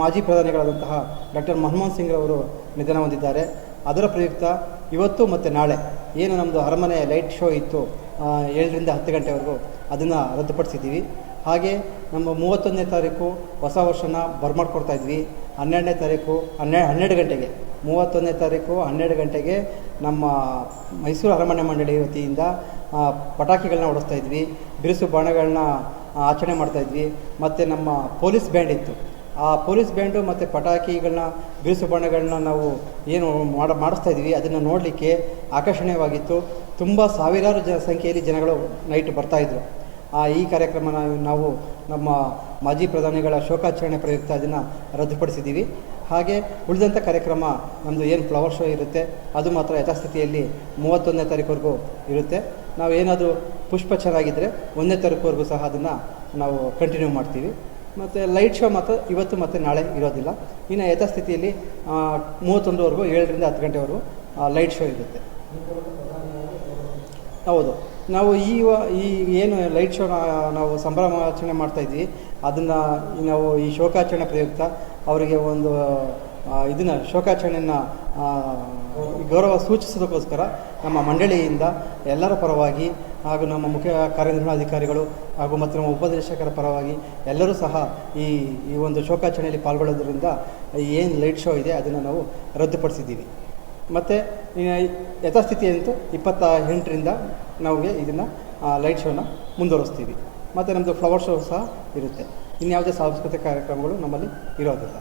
ಮಾಜಿ ಪ್ರಧಾನಿಗಳಾದಂತಹ ಡಾಕ್ಟರ್ ಮನಮೋಹನ್ ಸಿಂಗ್ ಅವರು ನಿಧನ ಹೊಂದಿದ್ದಾರೆ. ಅದರ ಪ್ರಯುಕ್ತ ಇವತ್ತು ಮತ್ತು ನಾಳೆ ಏನು ನಮ್ಮದು ಅರಮನೆ ಲೈಟ್ ಶೋ ಇತ್ತು ಏಳರಿಂದ ಹತ್ತು ಗಂಟೆವರೆಗೂ ಅದನ್ನು ರದ್ದುಪಡಿಸಿದ್ದೀವಿ. ಹಾಗೆ ನಮ್ಮ ಮೂವತ್ತೊಂದನೇ ತಾರೀಕು ಹೊಸ ವರ್ಷನ ಬರ್ಮಾಡ್ಕೊಡ್ತಾ ಇದ್ವಿ. ಹನ್ನೆರಡನೇ ತಾರೀಕು ಹನ್ನೆ, ಹನ್ನೆರಡು ಗಂಟೆಗೆ, ಮೂವತ್ತೊಂದನೇ ತಾರೀಕು ಹನ್ನೆರಡು ಗಂಟೆಗೆ ನಮ್ಮ ಮೈಸೂರು ಅರಮನೆ ಮಂಡಳಿ ವತಿಯಿಂದ ಪಟಾಕಿಗಳನ್ನ ಹೊಡಿಸ್ತಾ ಇದ್ವಿ. ಬಿರುಸು ಬಾಣಗಳನ್ನ ಆಚರಣೆ ಮಾಡ್ತಾ ಇದ್ವಿ. ಮತ್ತು ನಮ್ಮ ಪೊಲೀಸ್ ಬ್ಯಾಂಡ್ ಇತ್ತು. ಆ ಪೊಲೀಸ್ ಬ್ಯಾಂಡು ಮತ್ತು ಪಟಾಕಿಗಳನ್ನ, ಬಿರುಸು ಬಣ್ಣಗಳನ್ನ ನಾವು ಏನು ಮಾಡ, ಮಾಡಿಸ್ತಾ ಇದ್ವಿ ಅದನ್ನು ನೋಡಲಿಕ್ಕೆ ಆಕರ್ಷಣೀಯವಾಗಿತ್ತು. ತುಂಬ ಸಾವಿರಾರು ಜನ ಸಂಖ್ಯೆಯಲ್ಲಿ ಜನಗಳು ನೈಟ್ ಬರ್ತಾಯಿದ್ರು ಆ, ಈ ಕಾರ್ಯಕ್ರಮ ನಾವು ನಮ್ಮ ಮಾಜಿ ಪ್ರಧಾನಿಗಳ ಶೋಕಾಚರಣೆ ಪ್ರಯುಕ್ತ ಅದನ್ನು ರದ್ದುಪಡಿಸಿದ್ದೀವಿ. ಹಾಗೆ ಉಳಿದಂಥ ಕಾರ್ಯಕ್ರಮ ನಮ್ಮದು ಏನು ಫ್ಲವರ್ ಶೋ ಇರುತ್ತೆ, ಅದು ಮಾತ್ರ ಯಥಾಸ್ಥಿತಿಯಲ್ಲಿ ಮೂವತ್ತೊಂದನೇ ತಾರೀಕುವರೆಗೂ ಇರುತ್ತೆ. ನಾವು ಏನಾದರೂ ಪುಷ್ಪ ಚೆನ್ನಾಗಿದ್ದರೆ ಒಂದನೇ ತಾರೀಕುವರೆಗೂ ಸಹ ಅದನ್ನು ನಾವು ಕಂಟಿನ್ಯೂ ಮಾಡ್ತೀವಿ. ಮತ್ತು ಲೈಟ್ ಶೋ ಮಾತ್ರ ಇವತ್ತು ಮತ್ತು ನಾಳೆ ಇರೋದಿಲ್ಲ. ಇನ್ನು ಯಥಾಸ್ಥಿತಿಯಲ್ಲಿ ಮೂವತ್ತೊಂದುವರೆಗೂ ಏಳರಿಂದ ಹತ್ತು ಗಂಟೆವರೆಗೂ ಲೈಟ್ ಶೋ ಇರುತ್ತೆ. ಹೌದು. ನಾವು ಈ ಈ ಏನು ಲೈಟ್ ಶೋನ ನಾವು ಸಂಭ್ರಮಾಚರಣೆ ಮಾಡ್ತಾಯಿದ್ವಿ ಅದನ್ನು ನಾವು ಈ ಶೋಕಾಚರಣೆ ಪ್ರಯುಕ್ತ ಅವರಿಗೆ ಒಂದು ಇದನ್ನು ಶೋಕಾಚರಣೆಯನ್ನು ಗೌರವ ಸೂಚಿಸೋದಕ್ಕೋಸ್ಕರ ನಮ್ಮ ಮಂಡಳಿಯಿಂದ ಎಲ್ಲರ ಪರವಾಗಿ ಹಾಗೂ ನಮ್ಮ ಮುಖ್ಯ ಕಾರ್ಯನಿರ್ವಹಣಾಧಿಕಾರಿಗಳು ಹಾಗೂ ಮತ್ತು ನಮ್ಮ ಉಪದೇಶಕರ ಪರವಾಗಿ ಎಲ್ಲರೂ ಸಹ ಈ ಈ ಒಂದು ಶೋಕಾಚರಣೆಯಲ್ಲಿ ಪಾಲ್ಗೊಳ್ಳೋದ್ರಿಂದ ಏನು ಲೈಟ್ ಶೋ ಇದೆ ಅದನ್ನು ನಾವು ರದ್ದುಪಡಿಸಿದ್ದೀವಿ. ಮತ್ತು ಯಥಾಸ್ಥಿತಿ ಅಂತೂ ಇಪ್ಪತ್ತ ಎಂಟರಿಂದ ನಮಗೆ ಇದನ್ನು ಲೈಟ್ ಶೋನ ಮುಂದುವರಿಸ್ತೀವಿ. ಮತ್ತು ನಮ್ಮದು ಫ್ಲವರ್ ಶೋ ಸಹ ಇರುತ್ತೆ. ಇನ್ಯಾವುದೇ ಸಾಂಸ್ಕೃತಿಕ ಕಾರ್ಯಕ್ರಮಗಳು ನಮ್ಮಲ್ಲಿ ಇರೋದಿಲ್ಲ.